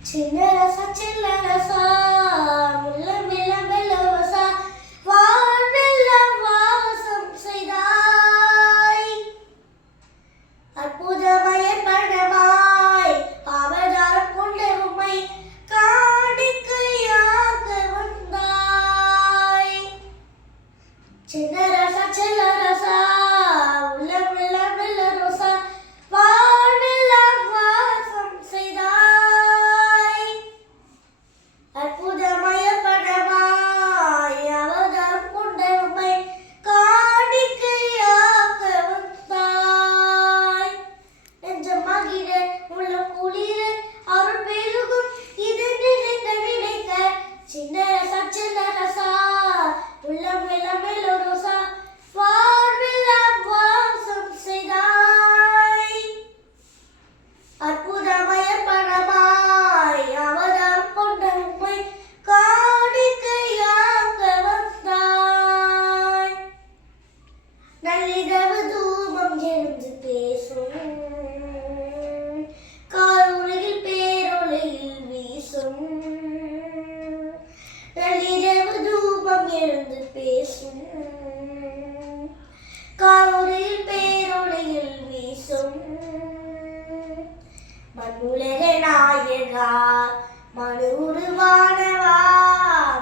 சின்ன ரசா சின்ன ரசா முள்ள மிள மெலவசா வானெல்லாம் வாசம் செய்தாய் அற்புதமய பழமாய் அவதாரம் கொண்ட உம்மை காணிக்கையாக வந்தாய் சின்ன ரசா சின்ன ரசா முள்ள மிள மெலவசா வானெல்லாம் வாசம் செய்தாய் அற்புதமய படமாய் அவதாரம் கொண்ட உம்மை காணிக்கையாக வந்தாய் நெஞ்சம் மகிழ உள்ளம் குளிர அருள் பெருகும் இது நினைக்க நினைக்க சின்ன ரசா சின்ன ரசா உள்ளம் எல்லாம் மெலோரோசா வாழ்வெல்லாம் வாசம் செய்தாய் அற்புதமய படமாய் அவதாரம் கொண்ட உம்மை காணிக்கையாக வந்தாய் நள்ளிரவு தூபம் எழுந்து பேசும் காலுலகில் பேரொளியில் வீசும் நள்ளிரவு தூபம் எழுந்து பேசும் காலுலகில் பேரொளியில் வீசும் மண்ணுலக நாயகா மனு உருவானவா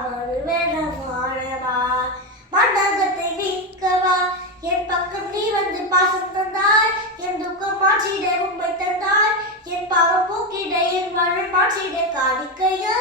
மறுவெனமானவா மண்டகத்தை நீக்கவா என் பக்கம் நீ வந்து பாசம் தந்தாய் என் துக்கம் மாற்றிட உண்மை தந்தாய் என் பாவம் போக்கிட என் வாழ்வு மாற்றிட காணிக்கையா